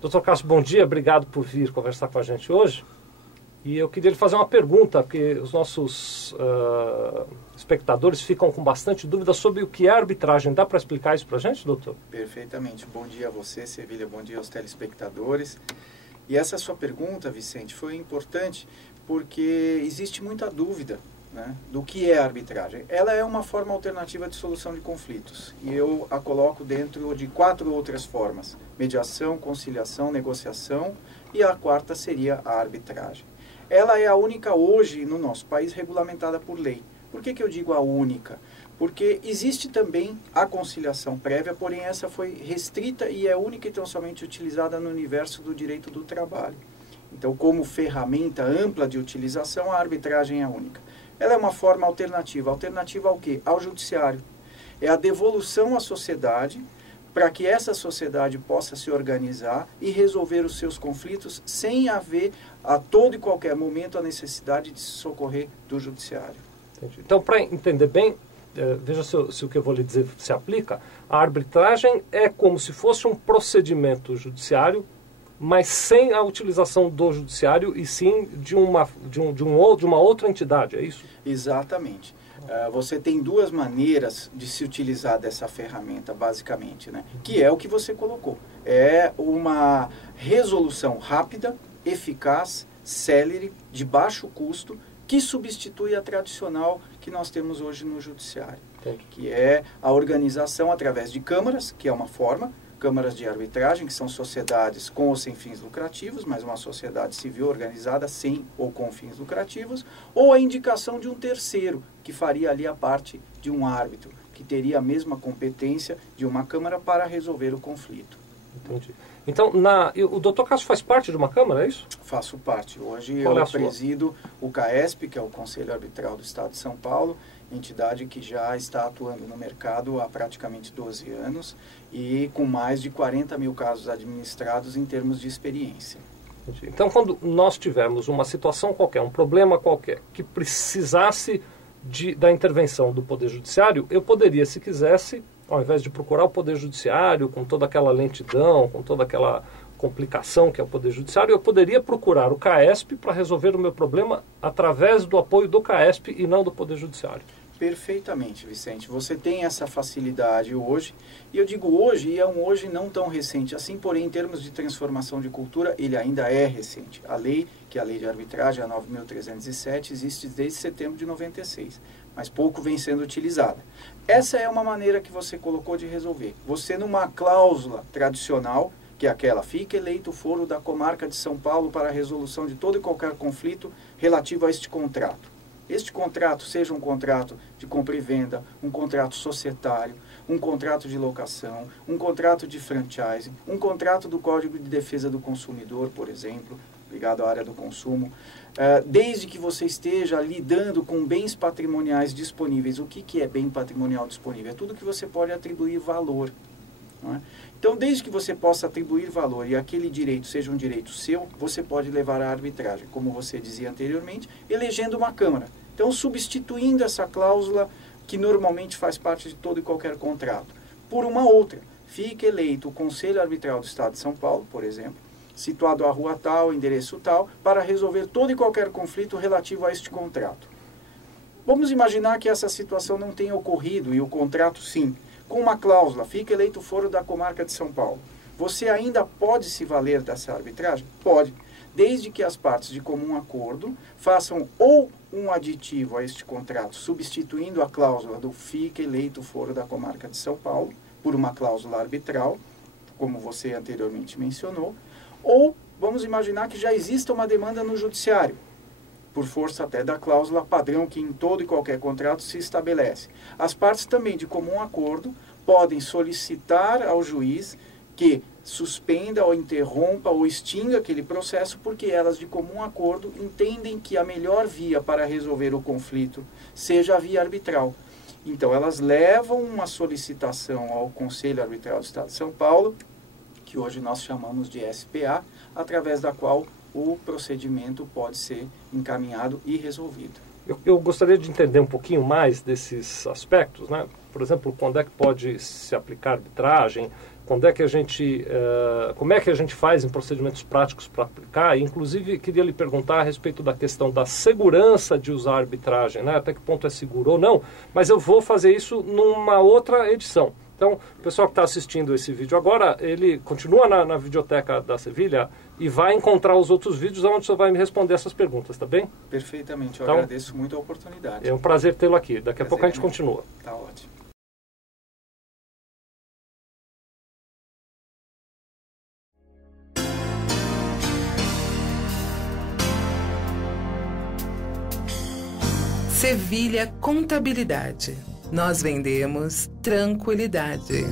Doutor Cássio, bom dia, obrigado por vir conversar com a gente hoje. E eu queria lhe fazer uma pergunta, porque os nossos espectadores ficam com bastante dúvida sobre o que é arbitragem. Dá para explicar isso para a gente, doutor? Perfeitamente. Bom dia a você, Sevilha, bom dia aos telespectadores. E essa sua pergunta, Vicente, foi importante porque existe muita dúvida, né, do que é arbitragem. Ela é uma forma alternativa de solução de conflitos. E eu a coloco dentro de 4 outras formas: mediação, conciliação, negociação, e a quarta seria a arbitragem. Ela é a única hoje no nosso país regulamentada por lei. Por que eu digo a única? Porque existe também a conciliação prévia, porém essa foi restrita e é única e tão somente utilizada no universo do direito do trabalho. Então, como ferramenta ampla de utilização, a arbitragem é a única. Ela é uma forma alternativa. Alternativa ao quê? Ao judiciário. É a devolução à sociedade para que essa sociedade possa se organizar e resolver os seus conflitos sem haver a todo e qualquer momento a necessidade de se socorrer do judiciário. Entendi. Então, para entender bem, veja se o que eu vou lhe dizer se aplica, a arbitragem é como se fosse um procedimento judiciário, mas sem a utilização do judiciário e sim de uma outra entidade, é isso? Exatamente. Você tem 2 maneiras de se utilizar dessa ferramenta, basicamente, né? Que é o que você colocou. É uma resolução rápida, eficaz, célere, de baixo custo, que substitui a tradicional que nós temos hoje no judiciário. Entendi. Que é a organização através de câmaras, que é uma forma, câmaras de arbitragem, que são sociedades com ou sem fins lucrativos, mas uma sociedade civil organizada sem ou com fins lucrativos, ou a indicação de um terceiro, que faria ali a parte de um árbitro, que teria a mesma competência de uma câmara para resolver o conflito. Entendi. Então, o doutor Cássio faz parte de uma câmara, é isso? Faço parte. Hoje Qual é eu a sua? presido o CAESP, que é o Conselho Arbitral do Estado de São Paulo, entidade que já está atuando no mercado há praticamente 12 anos e com mais de 40 mil casos administrados em termos de experiência. Entendi. Então, quando nós tivermos uma situação qualquer, um problema qualquer, que precisasse da intervenção do Poder Judiciário, eu poderia, se quisesse, ao invés de procurar o Poder Judiciário com toda aquela lentidão, com toda aquela complicação que é o Poder Judiciário, eu poderia procurar o CAESP para resolver o meu problema através do apoio do CAESP e não do Poder Judiciário. Perfeitamente, Vicente. Você tem essa facilidade hoje, e eu digo hoje, e é um hoje não tão recente assim, porém, em termos de transformação de cultura, ele ainda é recente. A lei, que é a lei de arbitragem, a 9.307, existe desde setembro de 96, mas pouco vem sendo utilizada. Essa é uma maneira que você colocou de resolver. Você, numa cláusula tradicional, que é aquela: fica eleito o foro da comarca de São Paulo para a resolução de todo e qualquer conflito relativo a este contrato. Este contrato, seja um contrato de compra e venda, um contrato societário, um contrato de locação, um contrato de franchising, um contrato do Código de Defesa do Consumidor, por exemplo, ligado à área do consumo, desde que você esteja lidando com bens patrimoniais disponíveis. O que é bem patrimonial disponível? É tudo que você pode atribuir valor. Não é? Então, desde que você possa atribuir valor e aquele direito seja um direito seu, você pode levar à arbitragem, como você dizia anteriormente, elegendo uma câmara. Então, substituindo essa cláusula que normalmente faz parte de todo e qualquer contrato, por uma outra. Fica eleito o Conselho Arbitral do Estado de São Paulo, por exemplo, situado à rua tal, endereço tal, para resolver todo e qualquer conflito relativo a este contrato. Vamos imaginar que essa situação não tenha ocorrido e o contrato sim, com uma cláusula: fica eleito o foro da comarca de São Paulo. Você ainda pode se valer dessa arbitragem? Pode, desde que as partes de comum acordo façam ou um aditivo a este contrato, substituindo a cláusula do fica eleito o foro da comarca de São Paulo, por uma cláusula arbitral, como você anteriormente mencionou, ou vamos imaginar que já exista uma demanda no judiciário, por força até da cláusula padrão que em todo e qualquer contrato se estabelece. As partes também de comum acordo podem solicitar ao juiz que suspenda ou interrompa ou extinga aquele processo, porque elas de comum acordo entendem que a melhor via para resolver o conflito seja a via arbitral. Então elas levam uma solicitação ao Conselho Arbitral do Estado de São Paulo, que hoje nós chamamos de SPA, através da qual o procedimento pode ser encaminhado e resolvido. Eu gostaria de entender um pouquinho mais desses aspectos, né? Por exemplo, quando é que pode se aplicar arbitragem, quando é que a gente, como é que a gente faz em procedimentos práticos para aplicar. E, inclusive, queria lhe perguntar a respeito da questão da segurança de usar a arbitragem, né? Até que ponto é seguro ou não, mas eu vou fazer isso numa outra edição. Então, o pessoal que está assistindo esse vídeo agora, ele continua na videoteca da Sevilha e vai encontrar os outros vídeos onde você vai me responder essas perguntas, tá bem? Perfeitamente, eu então, agradeço muito a oportunidade. É um prazer tê-lo aqui. Daqui a pouco a gente continua. Tá ótimo. Sevilha Contabilidade. Nós vendemos tranquilidade.